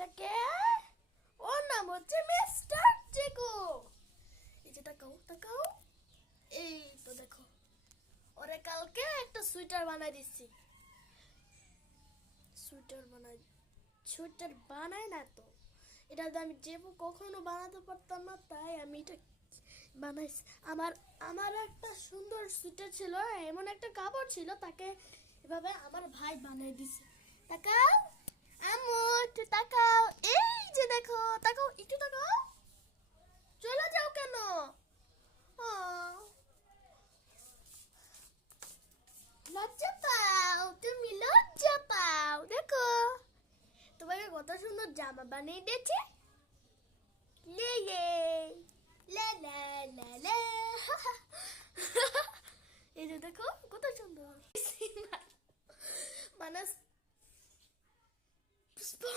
এটাকে ওর নাম হচ্ছে মিস্টার চিকু। এই যে তাকাও তাকাও, এই তো দেখো ওরে কালকে একটা সুইটার বানাই দিচ্ছি। সুইটার বানাই না তো, এটা তো আমি যে কখনো বানাতে পারতাম না, তাই আমি এটা বানাইছি। আমার আমার একটা সুন্দর সুইটার ছিল, এমন একটা কাপড় ছিল, তাকে এভাবে আমার ভাই বানাই দিছে। তাকাও আম্মু, একটু তাকাও, এই যে দেখো, তাকাও একটু তাকাও, চলে যাও কেন? আহ, লজ্জা পাও, তুমি লজ্জা পাও, দেখো তোমাকে কত সুন্দর জামা বানিয়ে দিয়েছে। লে লে লা লা লা লা এই যে দেখো কত সুন্দর মানাস পুষ্পা।